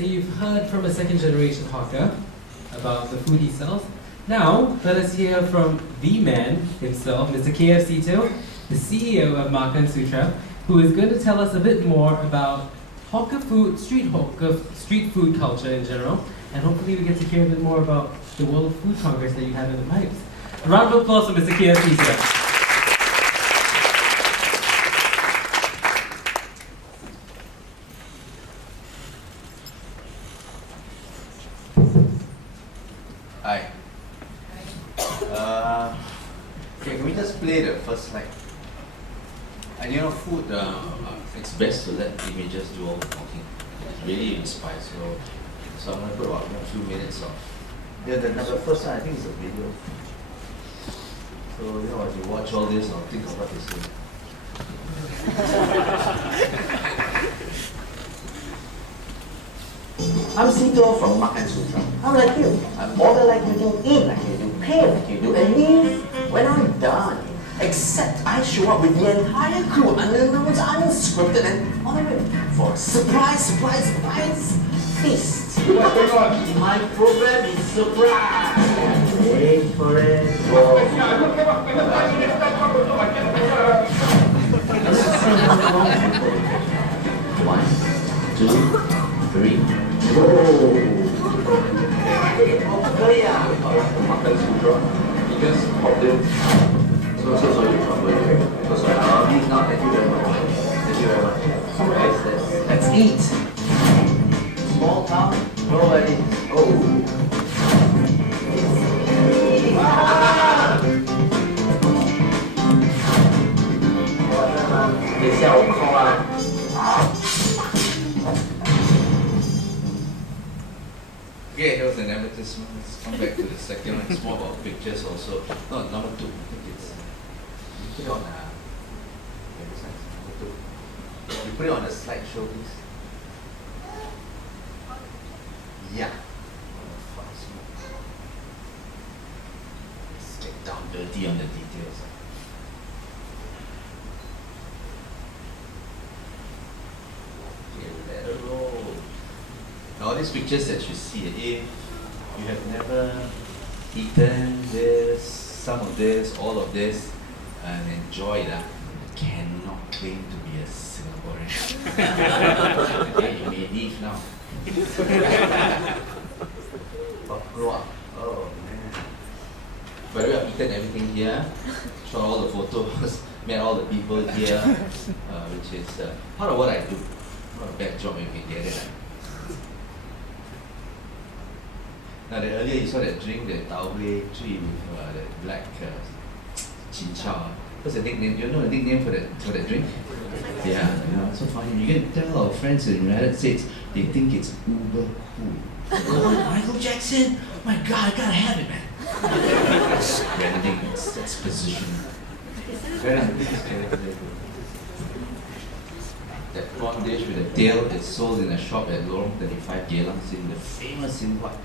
So you've heard from a second generation hawker about the food he sells. Now, let us hear from the man himself, Mr. KF Seetoh, the CEO of Makan Sutra, who is going to tell us a bit more about hawker food, street food culture in general, and hopefully we get to hear a bit more about the World Food Congress that you have in the pipes. A round of applause for Mr. KF Seetoh. Hi. Okay, can we just play the first slide? And you know, food, it's best to let images do all the talking. It really inspires. So I'm going to put about a few minutes of. Yeah, the first one I think is a video. So you know, as you watch all this, I'll think of what they say. I'm Seetoh from Makan Sutra. I'm like you. I order like you do, eat like you do, pay like you do, and leave when I'm done. Except I show up with the entire crew, unannounced, unscripted, and on the way for a surprise feast. What's going on? My program is surprise. Wait for it. One, two, three. Whoa! Makan Sutra. You just popped in. So sorry for waiting. So sorry. Please now, thank you very much. Thank you very much. So guys, let's eat. Small town, nobody. Oh. Okay, here was an advertisement. Let's come back to the second one. It's more about pictures also. No, number two. I think it's. You put it on a. Okay, this one is number two. You put it on a slideshow, please. Yeah. Fast move. Let's get down dirty on the details. Okay, let it roll. Now, all these pictures that you see, if you have never eaten this, some of this, all of this, and enjoyed it, you cannot claim to be a Singaporean. Okay, you may leave now. But grow up. Oh man. By the way, I've eaten everything here, shot all the photos, met all the people here, which is part of what I do. Not a bad job if you can get it. Now, earlier you saw that drink, the Tau Hui tree with the black chin chow. What's the nickname? Do you know the nickname for that drink? Yeah, you know, so funny. You can tell our friends in the United States, they think it's uber cool. Oh, Michael Jackson! Oh my God, I gotta have it, man. Branding, that's position. That prawn dish with the tail is sold in a shop at Lorong 35 Geylang Sing, the famous Sinwat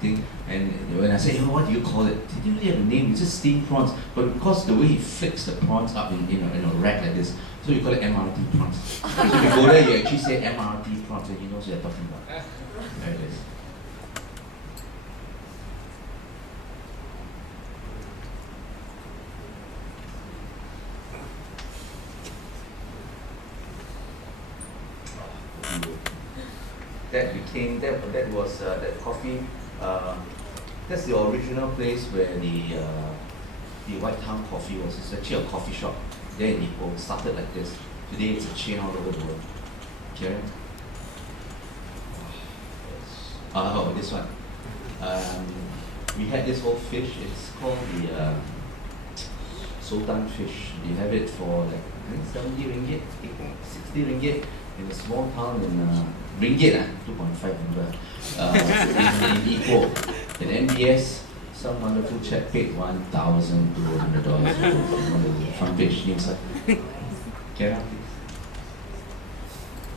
thing. And when I say, oh, what do you call it? They didn't really have a name. It's just steamed prawns. But because the way he flicks the prawns up in a rack like this, so you call it MRT prawns. So if you go there, you actually say MRT prawns, and he knows what you're talking about. There it is. That was that coffee. That's the original place where the White Town coffee was. It's actually a coffee shop there in Ipoh. Started like this. Today it's a chain all over the world. Karen? Oh, this one. We had this whole fish. It's called the Sultan fish. You have it for like I think 70 ringgit, 60 ringgit in a small town in ringgit, 2.5 number, in Ipoh. In MBS, some wonderful chap paid $1,200 for the front page inside. Karen,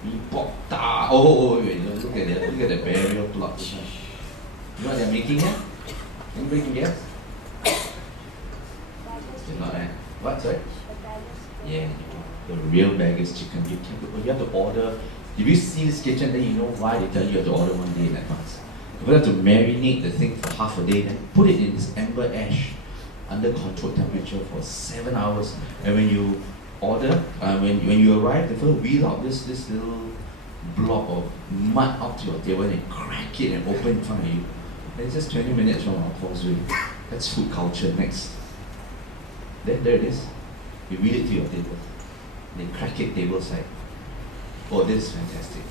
please. Oh, wait, look at the burial plot. You know what they're making here? Anybody can guess? It's not, What, sorry? Yeah, the real Vegas chicken. You have to order If you see this kitchen, then you know why they tell you have to order 1 day in advance. You have to marinate the thing for half a day, then put it in this amber ash under controlled temperature for 7 hours. And when you order, when you arrive, they will wheel out this little blob of mud up to your table and crack it and open in front of you. And it's just 20 minutes from our causeway. That's food culture. Next. There it is. You wheel it to your table. They crack it table side. Oh, this is fantastic.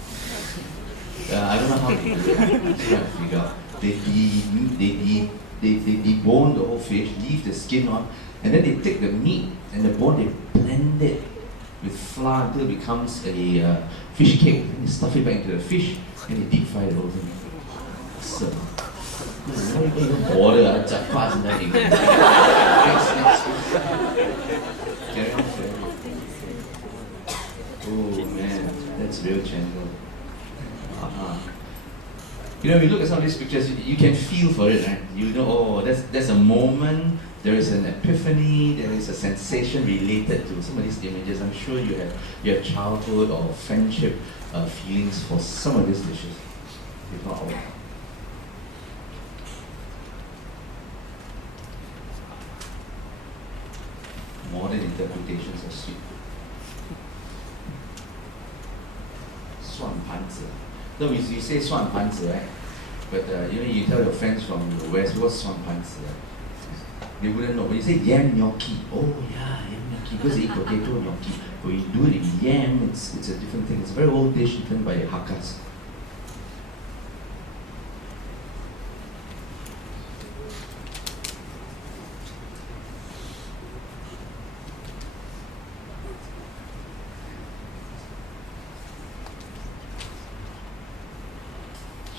I don't know how they do it. I'm trying to figure out. They debone the whole fish, leave the skin on, and then they take the meat and the bone, they blend it with flour until it becomes a fish cake. And they stuff it back into the fish, and they deep fry the whole thing. Awesome. Don't even bother, just pass and then next. Carry on. Oh man, that's real channel. You know, you look at some of these pictures, you can feel for it, right? You know, oh, there's a moment, there is an epiphany, there is a sensation related to some of these images. I'm sure you have childhood or friendship feelings for some of these dishes, if not all. Modern interpretations of sweet food. 蒜盘子. No, you say 蒜盘子, right? But you tell your friends from the West, what's 蒜盘子? They wouldn't know. When you say yam gnocchi, oh yeah, yam gnocchi, because they eat potato gnocchi. When you do it in yam, it's a different thing. It's a very old dish eaten by the Hakkas.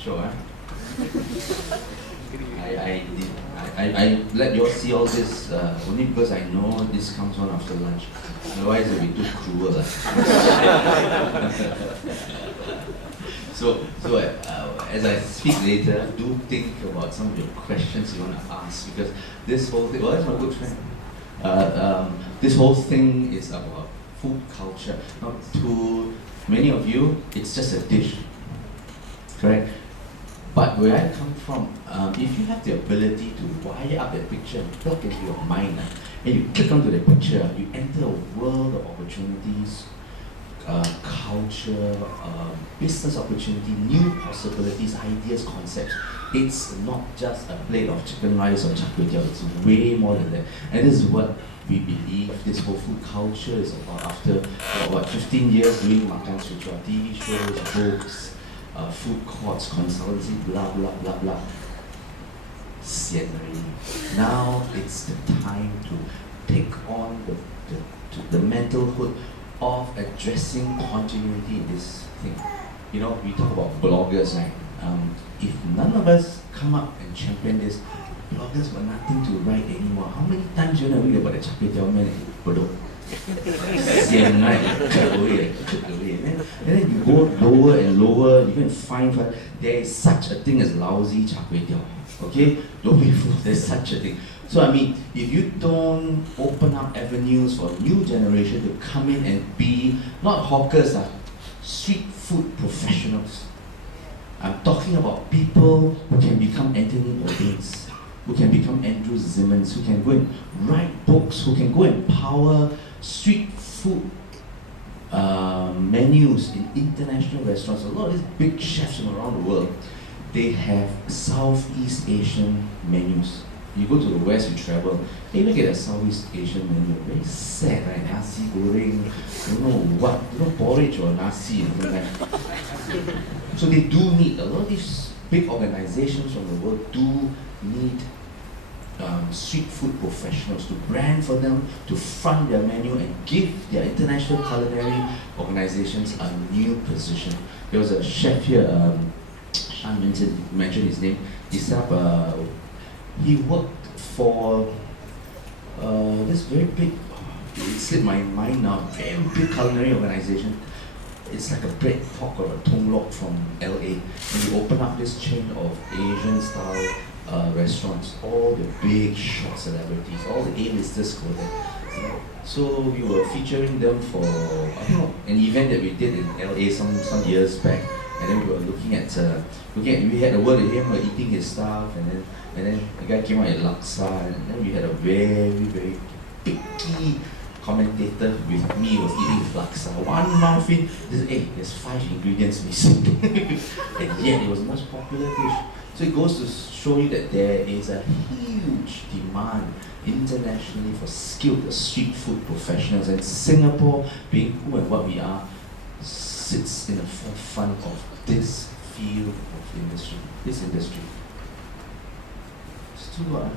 Sure, eh? I let you all see all this only because I know this comes on after lunch. Otherwise it will be too cruel. So as I speak later, do think about some of your questions you want to ask, because this whole thing, well, that's my good friend. This whole thing is about food culture. Now, to many of you, it's just a dish, correct? But where I come from, if you have the ability to wire up that picture, plug into your mind, and you click onto the picture, you enter a world of opportunities, culture, business opportunity, new possibilities, ideas, concepts. It's not just a plate of chicken rice or char kway teow, it's way more than that. And this is what we believe this whole food culture is about. After 15 years doing Makan Sutra, TV shows, books, food courts, consultancy, blah blah blah blah. Sian already. Now it's the time to take on the mentalhood of addressing continuity in this thing. You know, we talk about bloggers, right? If none of us come up and champion this, bloggers got nothing to write anymore. How many times you read about the char kway teow man in Bedok? Sian, right? Cut away. And then you go lower and lower, you can find there is such a thing as lousy char kway teow. Okay? Don't be fooled, there's such a thing. So I mean, if you don't open up avenues for a new generation to come in and be, not hawkers, street food professionals. I'm talking about people who can become Anthony Bourdains, who can become Andrew Zimmons, who can go and write books, who can go and power street food menus in international restaurants. A lot of these big chefs from around the world, they have Southeast Asian menus. You go to the West, you travel, they even get a Southeast Asian menu. Very sad, right? Nasi goreng, porridge or nasi. So they do need, a lot of these big organizations from the world do need street food professionals to brand for them, to front their menu and give their international culinary organizations a new position. There was a chef here, Sean mentioned his name. He set up he worked for this very big, it slipped my mind now, very big culinary organization. It's like a bread pork or a tongue lok from LA. And he opened up this chain of Asian style restaurants. All the big shot celebrities, all the A-listers go there. So we were featuring them for I think an event that we did in LA some years back, and then we were looking at we had a word with him, we were eating his stuff, and then the guy came out in laksa, and then we had a very picky commentator with me was eating laksa. One mouthful, there's 5 ingredients missing, and yet it was the most popular dish. So it goes to show you that there is a huge demand internationally for skilled street food professionals, and Singapore, being who and what we are, sits in the forefront of this field of industry, this industry. It's too what?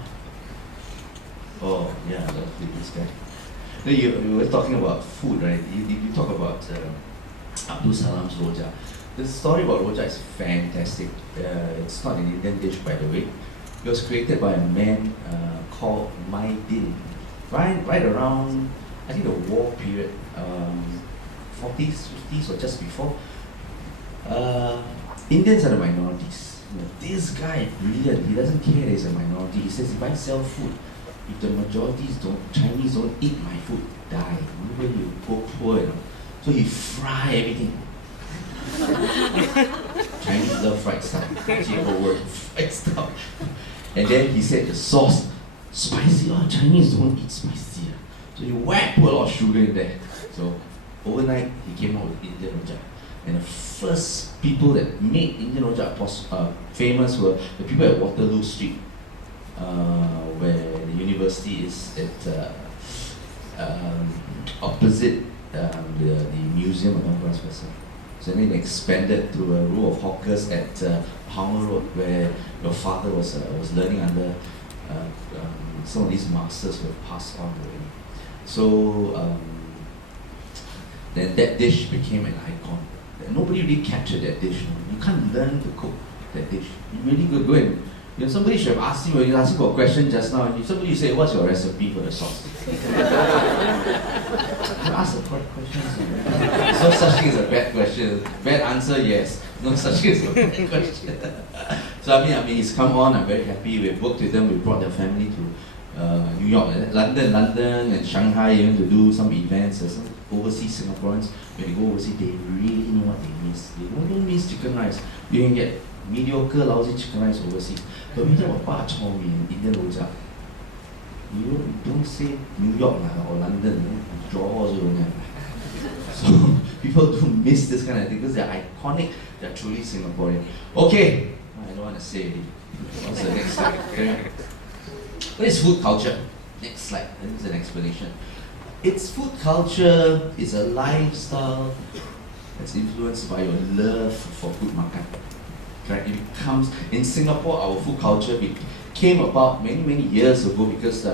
Oh yeah, lovely, this guy. No, you were talking about food, right? You talk about Abdul Salam's rojak. The story about rojak is fantastic. It's not an Indian dish, by the way. It was created by a man called Maidin, right around, I think, the war period, 40s, 50s, or just before. Indians are the minorities. This guy, brilliant. He doesn't care there's a minority. He says, if I sell food, if the Chinese don't eat my food, die. Nobody will go poor, So he fry everything. Chinese love fried stuff. Fried stuff. And then he said the sauce, spicy. Oh, Chinese don't eat spicy. So you put a lot of sugar in there. So overnight he came out with Indian rojak. And the first people that made Indian rojak famous were the people at Waterloo Street, where the university is at opposite the museum of Hawkerprise person. So then they expanded to a row of hawkers at Palmer Road, where your father was learning under some of these masters who have passed on already. So then that dish became an icon. Nobody really captured that dish. You can't learn to cook that dish. You really go and somebody should have asked you when you asked for a question just now. If somebody say, what's your recipe for the sauce? You ask the correct questions. No such thing as a bad question. Bad answer, yes. No such thing as a bad question. So I mean, he's come on. I'm very happy. We've worked with them. We brought their family to New York, London, and Shanghai, even to do some events. Some overseas Singaporeans, when they go overseas, they really know what they miss. They don't miss chicken rice. You can get mediocre, lousy chicken rice overseas. But when you talk about bak chor mee and Indian rojak, you don't say New York or London, Johor also don't have. So people do miss this kind of thing because they're iconic, they're truly Singaporean. Okay, I don't want to say it. What's the next slide? What is food culture? Next slide, this is an explanation. It's food culture, it's a lifestyle that's influenced by your love for good makan. Right? It comes in Singapore. Our food culture came about many years ago because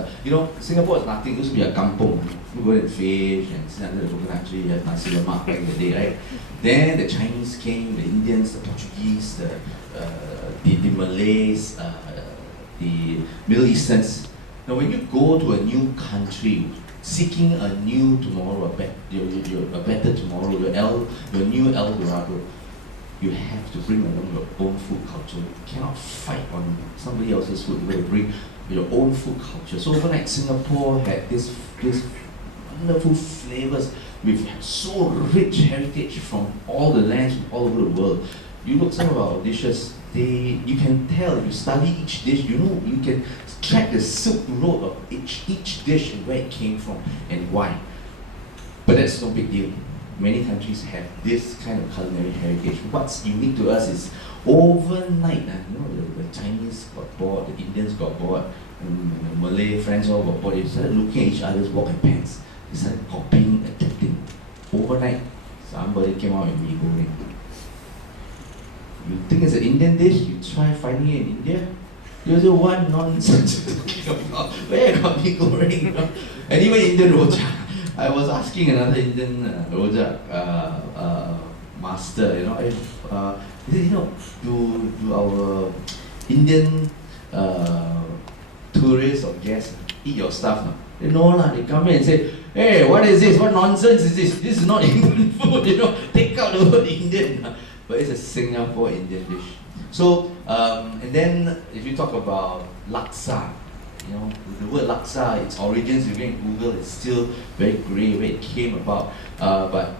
Singapore is nothing. It used to be a kampong. We go and fish and sit under the coconut tree, have nasi lemak back in the day, right? Then the Chinese came, the Indians, the Portuguese, the Malays, the Middle Easterns. Now, when you go to a new country, seeking a new tomorrow, a better tomorrow, your new El Dorado, you have to bring along your own food culture. You cannot fight on somebody else's food. You got to bring your own food culture. So overnight, Singapore had this wonderful flavors with so rich heritage from all the lands, from all over the world. You look at some of our dishes, you can tell, if you study each dish, you can track the silk road of each dish and where it came from and why. But that's no big deal. Many countries have this kind of culinary heritage. What's unique to us is overnight, the Chinese got bored, the Indians got bored, and the Malay friends all got bored. They started looking at each other's wok and pans. They started copying, adapting. Overnight, somebody came out with mee goreng. You think it's an Indian dish, you try finding it in India, you say, what nonsense you're talking about? Where got mee goreng? And even Indian rojak. I was asking another Indian rojak master, do our Indian tourists or guests eat your stuff now? They come in and say, hey, what is this? What nonsense is this? This is not Indian food, take out the word Indian. But it's a Singapore Indian dish. So, and then if you talk about laksa, You know, the word laksa, its origins, you can Google, it's still very grey where it came about. But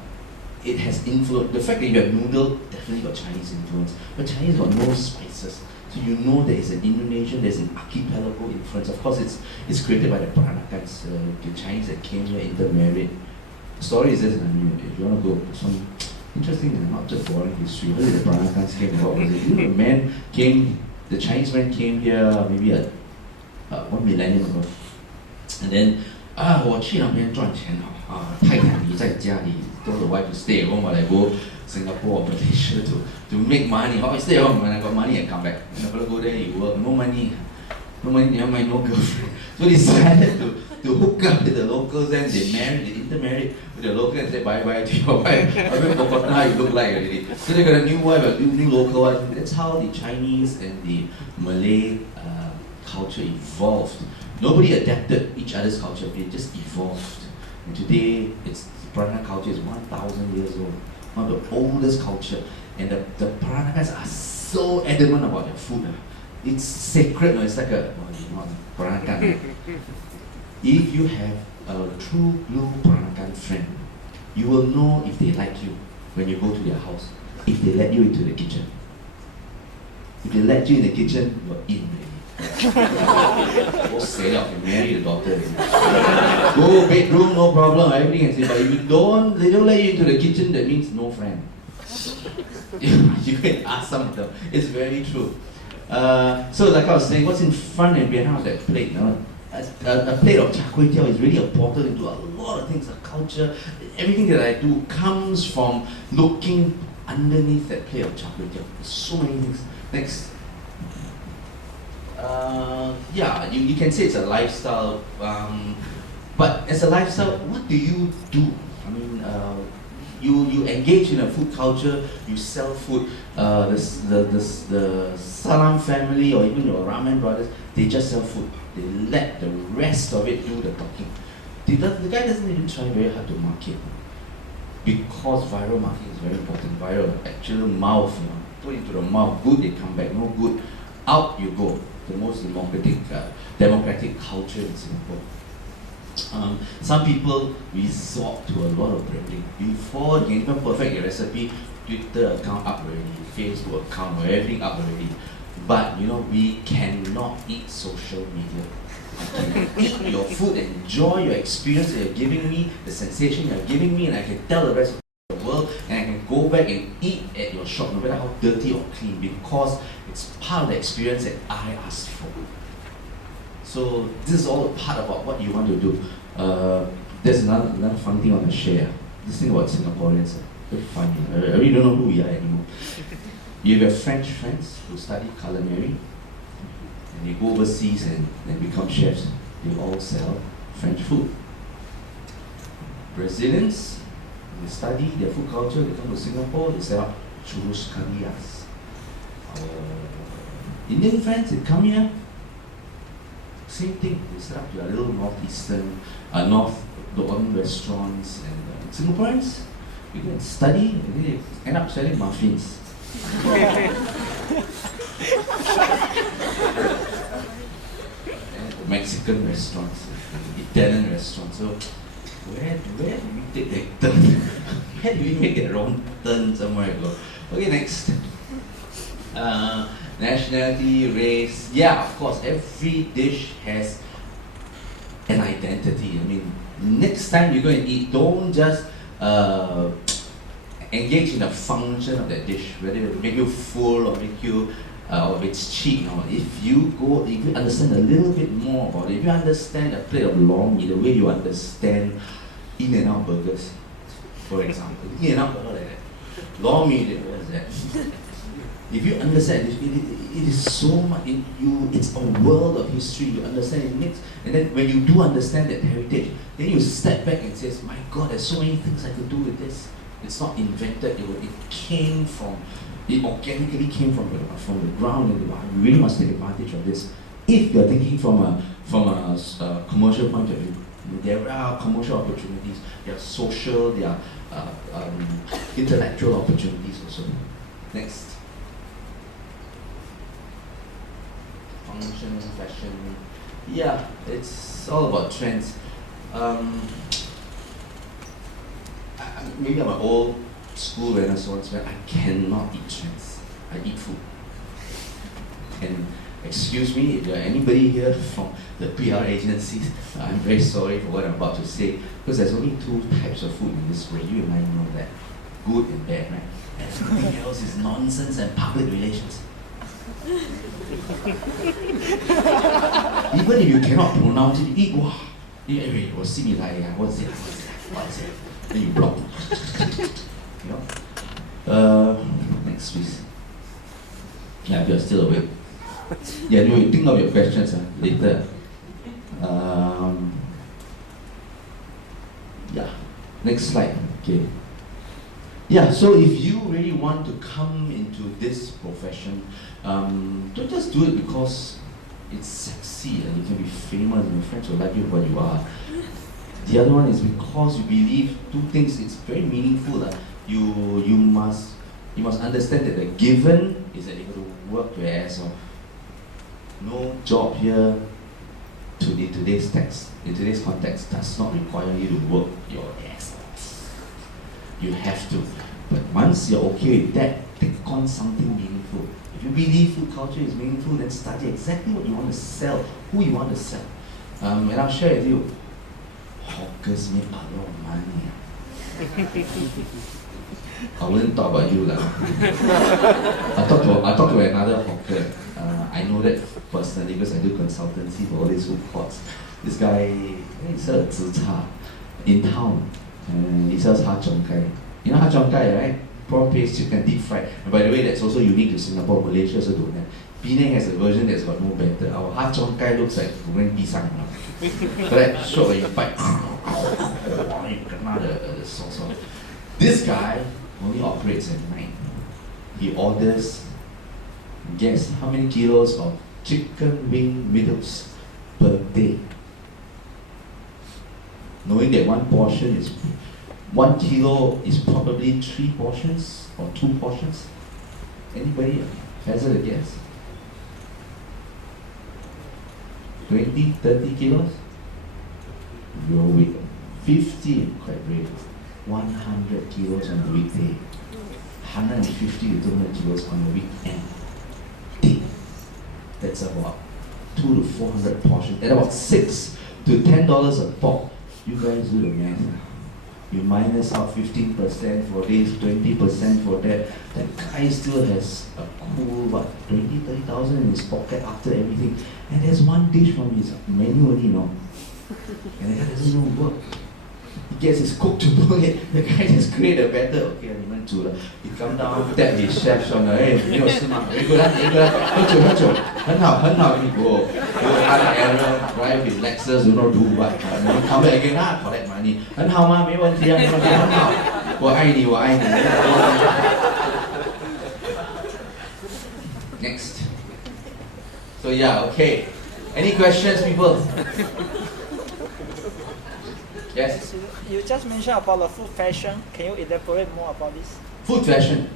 it has influence. The fact that you have noodle definitely got Chinese influence, but Chinese got no spices. So you know there is an Indonesian, there's an archipelago influence. Of course, it's created by the Peranakans, the Chinese that came here intermarried. The story is this, I mean, if you want to go some interesting and not just boring history, where did the Peranakans came? What was it? You know, the Chinese man came here maybe 1 millennium ago, and then 我去那边赚钱太阳你在家里 told the wife to stay at home while I go Singapore or Malaysia to make money. I stay at home when I got money and come back. And if I go there, you work, no money, never mind, no girlfriend. So they decided to hook up with the locals, and they intermarried with the locals and said bye bye to your wife. I haven't forgotten how you look like already. So they got a new wife, a new local wife. That's how the Chinese and the Malay culture evolved. Nobody adapted each other's culture, it just evolved. And today, Peranakan culture is 1,000 years old, one of the oldest culture. And the Peranakans are so adamant about their food. It's sacred, it's like Peranakan. If you have a true blue Peranakan friend, you will know if they like you when you go to their house, if they let you into the kitchen. If they let you in the kitchen, you're in already. Go stay up and marry the daughter. Go bedroom, no problem, everything can say. But if they don't let you into the kitchen, that means no friend. You can ask some of them. It's very true. So like I was saying, what's in front and behind that plate? A plate of char kway teow is really a portal into a lot of things, a culture. Everything that I do comes from looking underneath that plate of char kway teow. There's so many things. Next. You can say it's a lifestyle, but as a lifestyle, what do you do? I mean, you engage in a food culture, you sell food. The Salam family or even your ramen brothers, they just sell food. They let the rest of it do the talking. The guy doesn't even try very hard to market, because viral marketing is very important. Viral, actual mouth, put into the mouth. Good, they come back. No good, out you go. The most democratic culture in Singapore. Some people resort to a lot of branding. Before you can even perfect your recipe, Twitter account up already, Facebook account, or everything up already. But we cannot eat social media. I can eat your food, enjoy your experience that you're giving me, the sensation you're giving me, and I can tell the rest of the world, and I can go back and eat at your shop, no matter how dirty or clean, because it's part of the experience that I asked for. So this is all a part about what you want to do. There's another fun thing I want to share. This thing about Singaporeans, very funny. I really don't know who we are anymore. You have French friends who study culinary, and they go overseas and become chefs. They all sell French food. Brazilians, they study their food culture, they come to Singapore, they set up churrascarias. Indian friends, they come here, same thing, they set up their little northern restaurants, and Singaporeans, we go and study, and they end up selling muffins. And Mexican restaurants, Italian restaurants. So where do we take that turn? Where do we make that wrong turn somewhere ago? Okay, next. Nationality, race, yeah, of course, every dish has an identity. I mean, next time you go and eat, don't just engage in the function of that dish, whether it make you full or make you, or it's cheap. If you understand a little bit more about it, if you understand a plate of lor mee the way you understand In-N-Out burgers, for example, In-N-Out burger like that, lor mee, what is that? If you understand it is so much. It's a world of history. You understand it mix, and then when you do understand that heritage, then you step back and say, "My God, there's so many things I could do with this." It's not invented. It organically came from the ground, and you really must take advantage of this. If you're thinking from a commercial point of view, there are commercial opportunities. There are social. There are intellectual opportunities also. Next. Function, fashion, Yeah, it's all about trends. Maybe I'm an old school Renaissance man. I cannot eat trends. I eat food. And excuse me, if there are anybody here from the PR agencies, I'm very sorry for what I'm about to say, because there's only two types of food in this world. You and I know that. Good and bad, right? Everything else is nonsense and public relations. Even if you cannot pronounce it, eat, wow. You will see me like, what's it? Then you block. You know? Next please. Yeah, if you're still awake. Yeah, you think of your questions later. Yeah, next slide. Okay. Yeah, so if you really want to come into this profession, don't just do it because it's sexy and you can be famous and your friends will like you for what you are. The other one is because you believe two things. It's very meaningful. You must understand that the given is that you got to work your ass off. No job here in today's context does not require you to work your ass off. You have to. But once you're okay with that, take on something meaningful. If you believe food culture is meaningful, then study exactly what you want to sell, who you want to sell. And I'll share with you, hawkers make a lot of money. I wouldn't talk about you. I talk to another hawker. I know that personally because I do consultancy for all these food courts. This guy, he sells zi cha in town. He sells ha cheong gai. You know ha cheong gai, right? Prawn paste chicken deep fried. And by the way, that's also unique to Singapore. Malaysia also don't have. Penang has a version that's got no better. Our ha cheong gai looks like goreng pisang. Correct? Sure, when you bite, you kena the sauce. This guy only operates at night. He orders, guess how many kilos of chicken wing middles per day. Knowing that 1 kilo is probably 3 portions or 2 portions. Anybody hazard a guess? 20, 30 kilos? Your week. 50, quite brave. 100 kilos on the weekday. 150 to 200 kilos on the weekend. That's about 200 to 400 portions. At about $6 to $10 a pop. You guys do the math. You minus out 15% for this, 20% for that. That guy still has a cool, 30,000 in his pocket after everything. And there's one dish from his menu only, you know. And the guy doesn't even work. He gets his cook to do it. The guy just create a batter. Okay, he come down, tap his chef shoulder. Hey, 没有事吗？ Very good, very good. 喝酒，很好。He go run error, drive his Lexus, don't know do what. And then come back again, collect money. 很好吗？没问题啊，很好。我爱你。 Next. So yeah, okay. Any questions, people? Yes? You just mentioned about the food fashion. Can you elaborate more about this? Food fashion.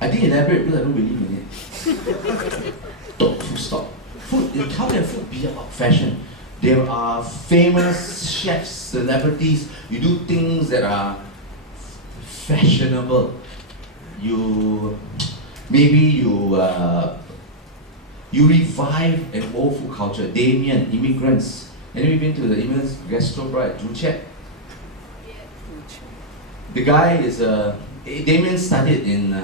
I didn't elaborate because I don't believe in it. Full stop. Food, how can food be about fashion? There are famous chefs, celebrities. You do things that are fashionable. You revive an old food culture. Damien, immigrants. Have you been to the immigrants gastro bar at Juchet? The guy is Damien studied in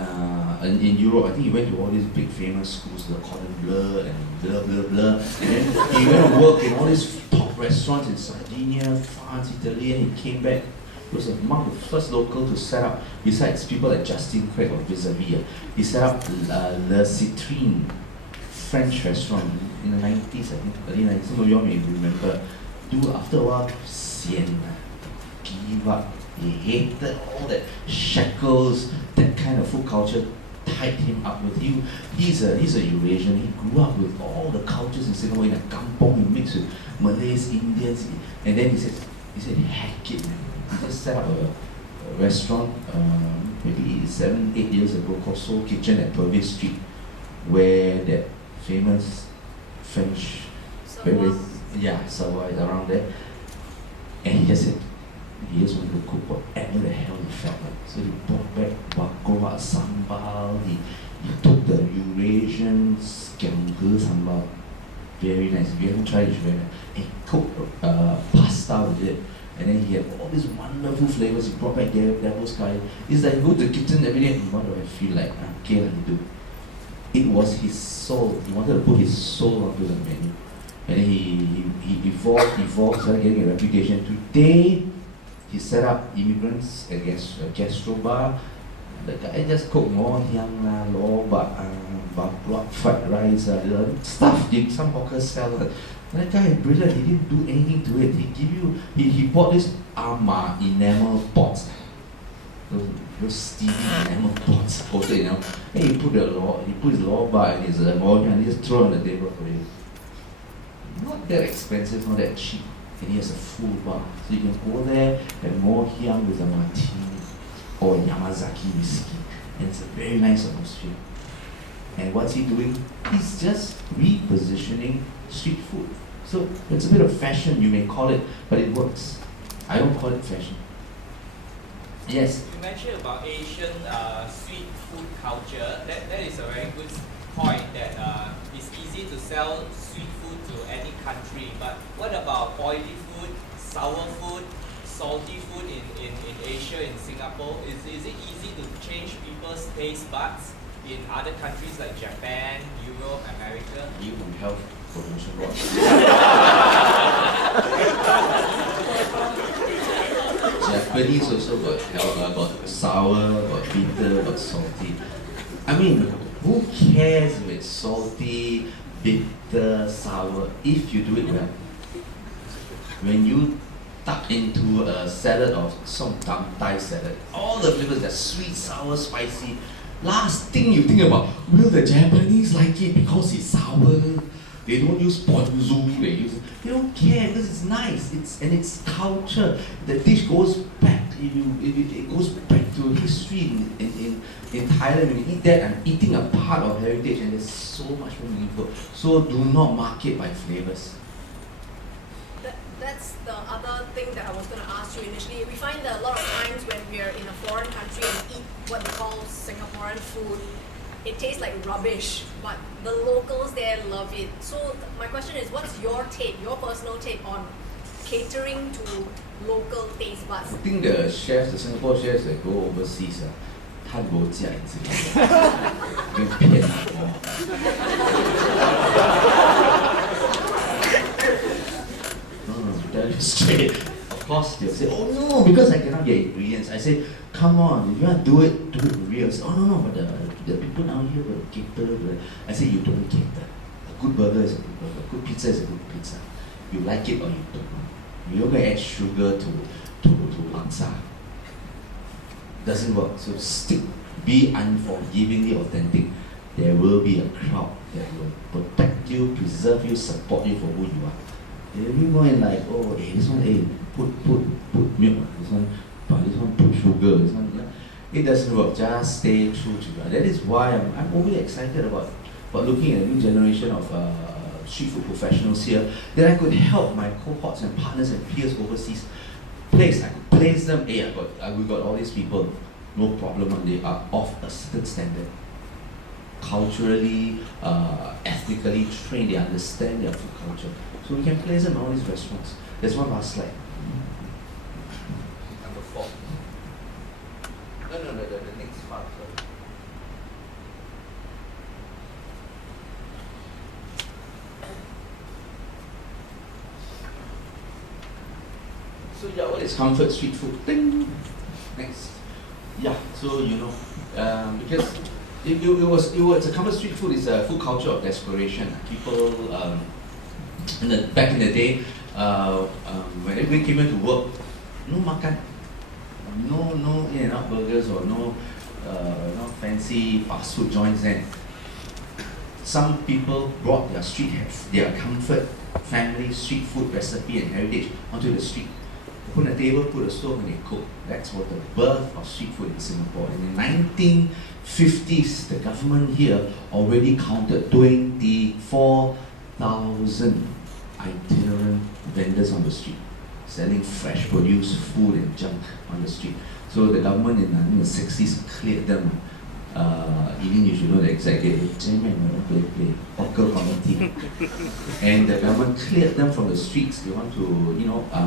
Europe. I think he went to all these big famous schools, the Cordon Bleu and blah blah blah. And then he went to work in all these top restaurants in Sardinia, France, Italy, and he came back. He was among the first local to set up, besides people like Justin Craig or Vis-a-Vis, he set up Le Citrine French restaurant in the 90s, I think, early 90s. Some of you all may remember. After a while, give up. He hated all that shackles, that kind of food culture tied him up with you. He's a Eurasian. He grew up with all the cultures in Singapore in a kampong. He mixed with Malays, Indians, and then he said, heck it, man. He just set up a restaurant maybe 7-8 years ago called Soul Kitchen at Purvis Street, where that famous French, Yeah, Savoy is around there. And he just said, he just wanted to cook whatever the hell he felt like. So he brought back bakwa sambal, he took the Eurasian skamger sambal. Very nice. If you haven't tried it, it's very nice. And he cooked pasta with it. And then he had all these wonderful flavors. He brought back devil's curry. It's like, go to the kitchen every day, what do I feel like? Okay, let me do. It was his soul. He wanted to put his soul onto the menu. And then he evolved, started getting a reputation. Today, he set up immigrants, a gastro bar. The guy just cooked more hiang la, bak fried rice, stuff some hawker salad. That guy is brilliant. He didn't do anything to it. He bought this enamel pots. Those steamy enamel pots, coated enamel. And he put his bar and his volume and he just throw it on the table for you. Not that expensive, not that cheap. And he has a full bar. So you can go there, have more hiang with a martini or Yamazaki whiskey. And it's a very nice atmosphere. And what's he doing? He's just repositioning street food. So it's a bit of fashion, you may call it, but it works. I don't call it fashion. Yes? You mentioned about Asian street food culture. That is a very good point that it's easy to sell street food to any country. But what about oily food, sour food, salty food in Asia, in Singapore? Is it easy to change people's taste buds in other countries like Japan, Europe, America? You from Health Promotion Board. Japanese also got sour, got bitter, got salty. I mean, who cares if it's salty, bitter, sour, if you do it well? When you tuck into a salad of some Thai salad, all the flavors are sweet, sour, spicy. Last thing you think about, will the Japanese like it because it's sour? They don't use ponzu, they don't care because it's nice, it's culture. The dish goes back, it goes back to history in Thailand. When you eat that, I'm eating a part of heritage and it's so much more meaningful. So do not market by flavors. That's the other thing that I was going to ask you initially. We find that a lot of times when we're in a foreign country and eat what we call Singaporean food, it tastes like rubbish, but the locals there love it. So my question is, what's your take, your personal take on catering to local taste buds? I think the Singapore chefs that go overseas, 他没价你知道吗？跟骗我。Tell you straight. Of course, they'll say, oh no, because I cannot get ingredients. I say, come on, if you want to do it real. Say, oh no, but the people down here will cater. I say, you don't cater. A good burger is a good burger. A good pizza is a good pizza. You like it or you don't. You're going to add sugar to laksa. Doesn't work. So stick, be unforgivingly authentic. There will be a crowd that will protect you, preserve you, support you for who you are. If you go and like, oh, hey, this one, hey, put milk, this one put sugar, this one, yeah. It doesn't work. Just stay true to you. That is why I'm overly excited about looking at a new generation of street food professionals here, that I could help my cohorts and partners and peers overseas. I could place them. Hey, we got all these people, no problem, and they are of a certain standard. Culturally, ethnically trained, they understand their food culture. So we can place them in all these restaurants. There's one last slide. Number 4. No, the next part. Sorry. So yeah, what is comfort street food? Ding! Next. Yeah, so because it was a comfort street food is a food culture of desperation. People back in the day, when everybody came here to work, no makan, no In-N-Out burgers or no fancy fast food joints. Then some people brought their comfort family street food recipe and heritage onto the street. They put a table, put a stove, and they cook. That's what the birth of street food in Singapore. In the 1950s, the government here already counted 24,000 itinerant vendors on the street, selling fresh produce, food and junk on the street. So the government in the 60s cleared them. Even you should know the exact date, hawker committee. And the government cleared them from the streets. They want to,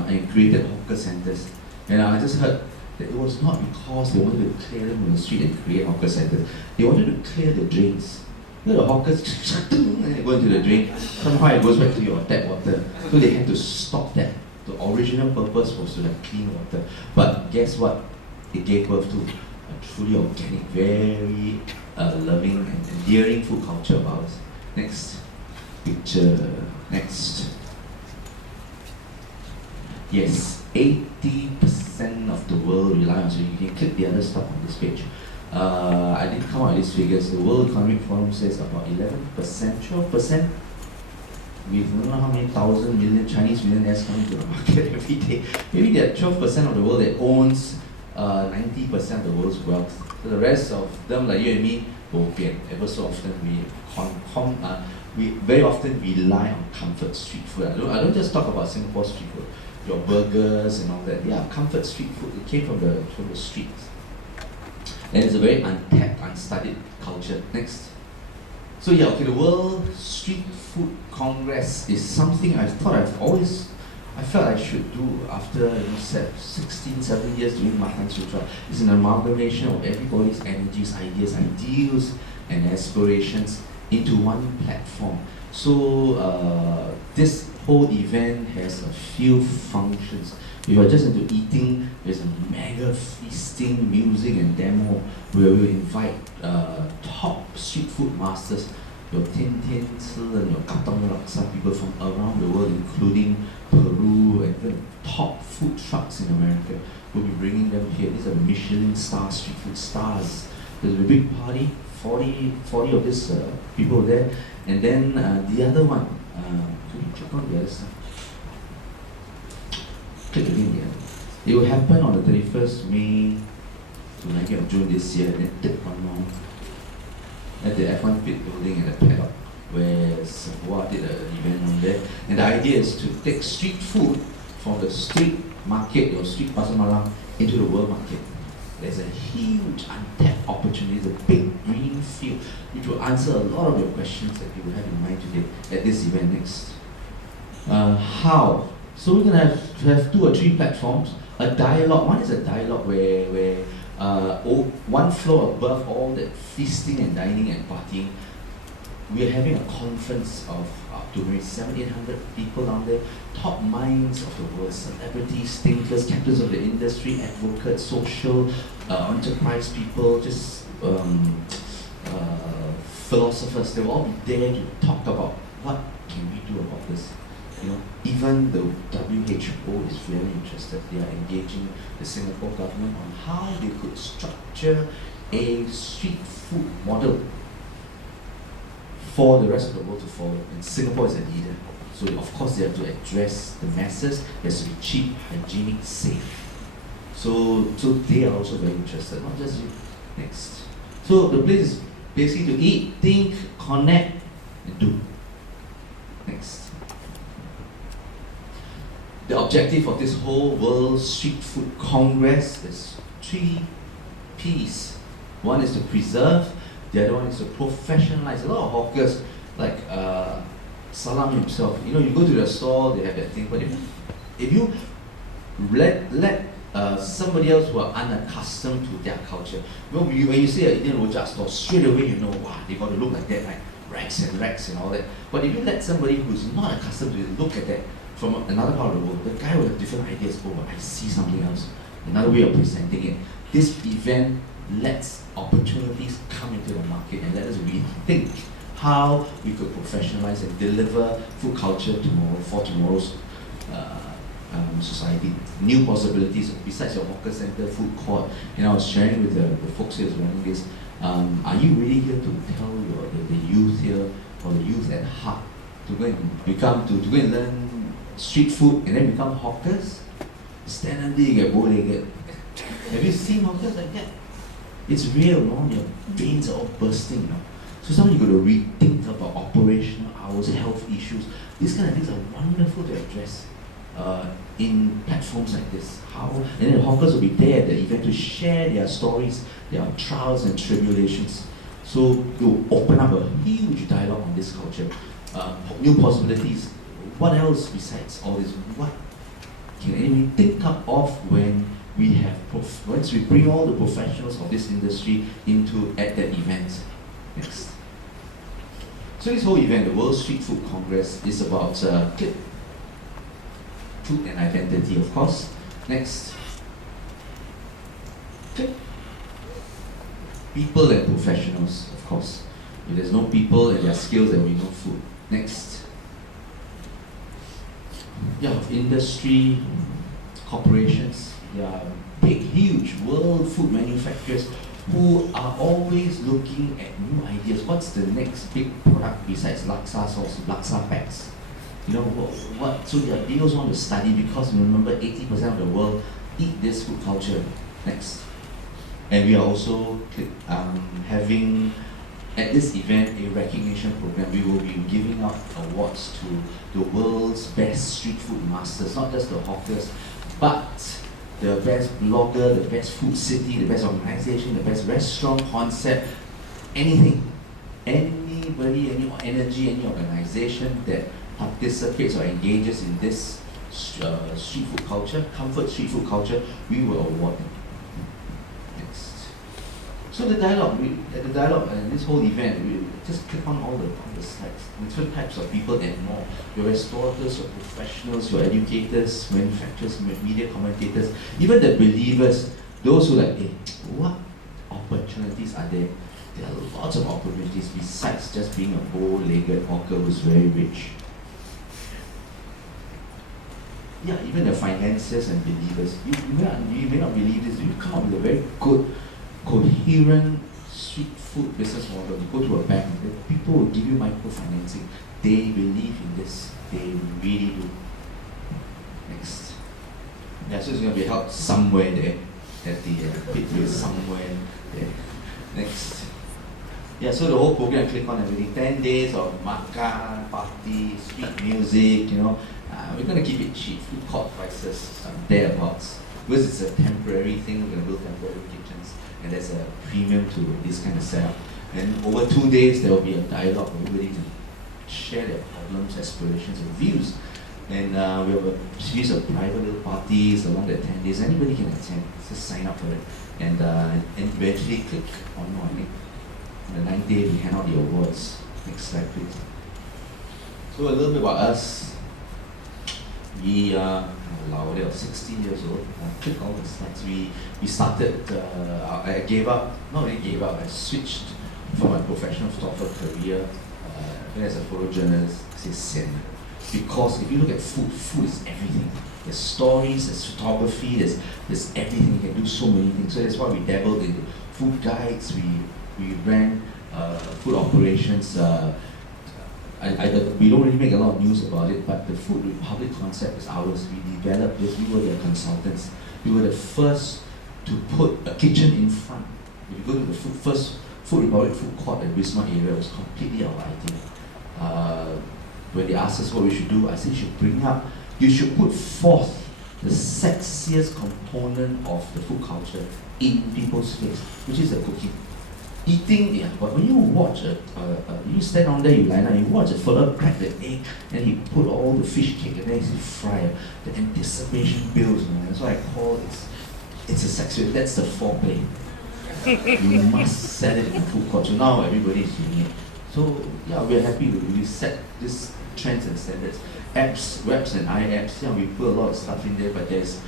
and created hawker centers. And I just heard that it was not because they wanted to clear them from the street and create hawker centers. They wanted to clear the drains. You know, the hawkers and they go into the drain. Somehow it goes back to your tap water. So they had to stop that. The original purpose was to have clean water. But guess what? It gave birth to a truly organic, very loving and endearing food culture of ours. Next picture. Next. Yes, 80% of the world rely on, so you can click the other stuff on this page. I didn't come out with these figures. The World Economic Forum says about 11%, 12%. We don't know how many thousand million Chinese millionaires coming to the market every day. Maybe there are 12% of the world that owns 90% of the world's wealth. So the rest of them, like you and me, ever so often we very often rely on comfort street food. I don't just talk about Singapore street food. Your burgers and all that. Yeah, comfort street food. It came from the streets. And it's a very untapped, unstudied culture. Next. So yeah, okay, the World Street Food Congress is something I felt I should do after 16, 17 years doing Makan Sutra. It's an amalgamation of everybody's energies, ideas, ideals, and aspirations into one platform. So this whole event has a few functions. If you're just into eating, there's a mega feasting, music and demo where we invite top street food masters, your Tin Tin Ci and your Katong Laksa, people from around the world, including Peru and even top food trucks in America. We'll be bringing them here. These are Michelin star street food stars. There's a big party, 40 of these people there. And then the other one, could you check on the other side? Click again here. It will happen on the 31st May to 19th of June this year, and then take one more at the F1 pit building in the paddock, where Seetoh did an event on there. And the idea is to take street food from the street market or street pasar malam into the world market. There's a huge untapped opportunity, it's a big green field, which will answer a lot of your questions that you will have in mind today at this event next. How? So we're going to have 2 or 3 platforms. A dialogue, one is a dialogue where one floor above all that feasting and dining and partying, we are having a conference of up to maybe 700-800 people down there, top minds of the world, celebrities, thinkers, captains of the industry, advocates, social, enterprise people, just philosophers. They will all be there to talk about what can we do about this. Even the WHO is very interested. They are engaging the Singapore government on how they could structure a street food model for the rest of the world to follow. And Singapore is a leader. So of course they have to address the masses. It has to be cheap, hygienic, safe. So they are also very interested, not just you. Next. So the place is basically to eat, think, connect, and do. Next. The objective of this whole World Street Food Congress is 3 P's. One is to preserve, the other one is to professionalize. A lot of hawkers, like Salam himself, you go to the store, they have that thing, but if you let somebody else who are unaccustomed to their culture, when you say an Indian rojak store, straight away wow, they got to look like that, right? Racks and all that. But if you let somebody who's not accustomed to it look at that, from another part of the world, the guy will have different ideas. Oh, I see something else. Another way of presenting it. This event lets opportunities come into the market and let us rethink how we could professionalize and deliver food culture for tomorrow's society. New possibilities besides your hawker center, food court. I was sharing with the folks here running this. Are you really here to tell the youth here or the youth at heart to go and learn street food and then become hawkers? Stand until you get bow-legged. Have you seen hawkers like that? It's real, no? Your veins are all bursting, So sometimes you got to rethink about operational hours, health issues. These kind of things are wonderful to address in platforms like this. And then the hawkers will be there at the event to share their stories, their trials and tribulations. So you open up a huge dialogue on this culture, new possibilities. What else besides all this? What can anyone think up of when we have once we bring all the professionals of this industry at that event? Next. So this whole event, the World Street Food Congress, is about food and identity, of course. Next. People and professionals, of course. If there's no people and their skills, there will be no food. Next. Industry, corporations, big, huge world food manufacturers who are always looking at new ideas. What's the next big product besides laksa sauce, laksa packs? So they also want to study, because remember 80% of the world eat this food culture. Next. And we are also having at this event a recognition program. We will be giving out awards to the world's best street food masters, not just the hawkers, but the best blogger, the best food city, the best organization, the best restaurant concept, anything. Anybody, any energy, any organization that participates or engages in this street food culture, comfort street food culture, we will award them. Next. So the dialogue and this whole event, we just click on all the slides. Different types of people and more. Your restaurateurs, your professionals, your educators, manufacturers, media commentators, even the believers, those who what opportunities are there? There are lots of opportunities besides just being a bow-legged hawker who's very rich. Even the financiers and believers. You may not believe this. You come up with a very good, coherent street food business model. You go to a bank, people will give you microfinancing. They believe in this. They really do. Next. So it's going to be held somewhere there, at the pit somewhere there. Next. So the whole program, click on everything. 10 days of makan, party, street music, we're going to keep it cheap. Food court prices, thereabouts. Because it's a temporary thing, we're going to build temporary kitchens. And there's a premium to this kind of setup. And over 2 days, there will be a dialogue. Everybody can share their problems, aspirations, and views. And we have a series of private little parties along the 10 days. Anybody can attend. Just sign up for it. And eventually click on more. On the 9th day, we hand out the awards. Next slide, please. So a little bit about us. We are 16 years old. Click all the slides. We started, I gave up, not really gave up, I switched from my professional photographer career as a photojournalist, because if you look at food is everything. There's stories, there's photography, there's everything. You can do so many things. So that's why we dabbled in food guides, we ran food operations. We don't really make a lot of news about it, but the Food Republic concept is ours. We developed this, we were their consultants. We were the first to put a kitchen in front. If you go to the first Food Republic food court at Wisma area, it was completely our idea. When they asked us what we should do, I said you should put forth the sexiest component of the food culture in people's face, which is the cooking. Eating, but when you watch you stand on there, you line up, you watch a fella crack the egg, and he put all the fish cake, and then he fry it. The anticipation builds, that's why I call it's a sexual, that's the foreplay. You must set it in food court. So now everybody is doing it. So we're happy we set this trends and standards. Apps, webs and iApps, we put a lot of stuff in there, but there's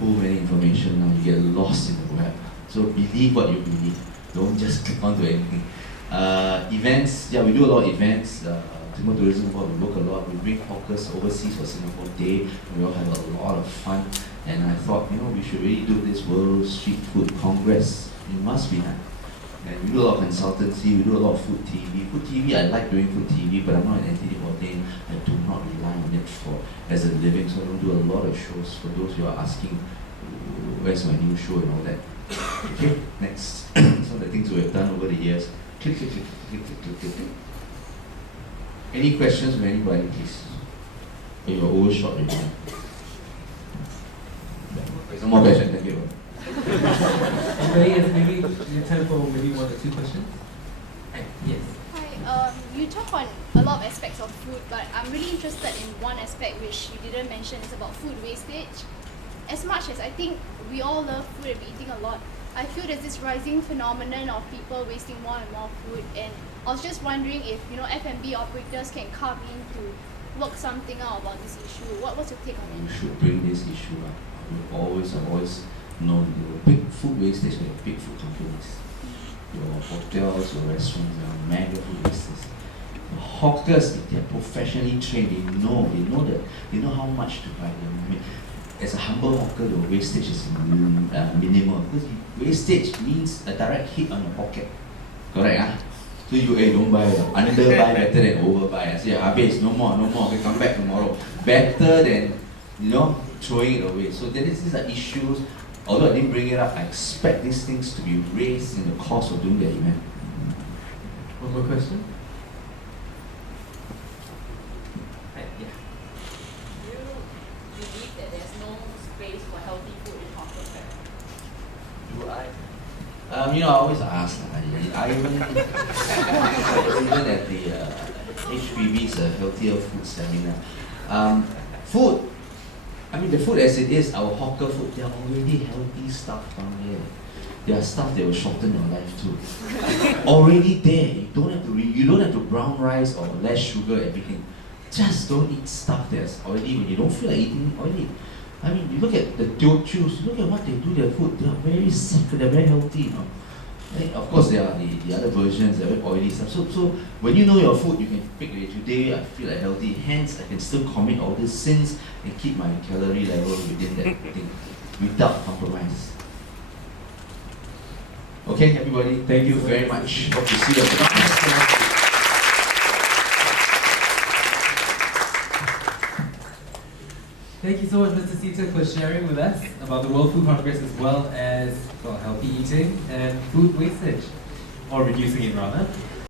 too many information now, you get lost in the web. So believe what you believe. Don't just click onto anything. Events, we do a lot of events. Singapore Tourism Board, we work a lot. We bring hawkers overseas for Singapore Day. We all have a lot of fun. And I thought, we should really do this World Street Food Congress. It must be done. And we do a lot of consultancy, we do a lot of food TV. Food TV, I like doing food TV, but I'm not an entity ordained. I do not rely on it as a living, so I don't do a lot of shows. For those who are asking, where's my new show and all that. Okay, next. Some of the things we have done over the years. Click. Any questions from anybody, please? You're overshot already. There's no more question, thank you. Anybody has maybe you have time for maybe 1 or 2 questions? Yes. Hi, you talk on a lot of aspects of food, but I'm really interested in one aspect which you didn't mention. It's about food wastage. As much as I think we all love food and we eating a lot, I feel there's this rising phenomenon of people wasting more and more food. And I was just wondering if F&B operators can come in to work something out about this issue. What's your take on You it? should bring this issue up. I've always known the big food wastage are big food companies. Your hotels, your restaurants are mega food wasters. The hawkers, if they're professionally trained, they know how much to buy. As a humble hawker, your wastage is minimal because wastage means a direct hit on your pocket. Correct? Huh? So you don't buy, under buy better than over buy. I say, habis, no more, okay, come back tomorrow. Better than throwing it away. So these are issues. Although I didn't bring it up, I expect these things to be raised in the course of doing the event. One more question? Yeah. Do you believe that there's no space for healthy food in hawker fare? Do I? I always ask. I even at the HPB's Healthier Food Seminar. Food. The food as it is, our hawker food, they are already healthy stuff down here. There are stuff that will shorten your life too. Already there, you don't have to brown rice or less sugar, everything. Just don't eat stuff that's already, when you don't feel like eating oily. You look at the Teochews, look at what they do their food, they are very simple, they're very healthy, And of course, there are the other versions, they're very oily stuff. So when you know your food, you can pick today I feel like healthy, hence I can still commit all these sins and keep my calorie level within that thing without compromise. Okay, everybody, thank you very much. Hope to see you at the Thank you so much, Mr. Seetoh, for sharing with us about the World Food Congress as well as healthy eating and food wastage, or reducing it rather.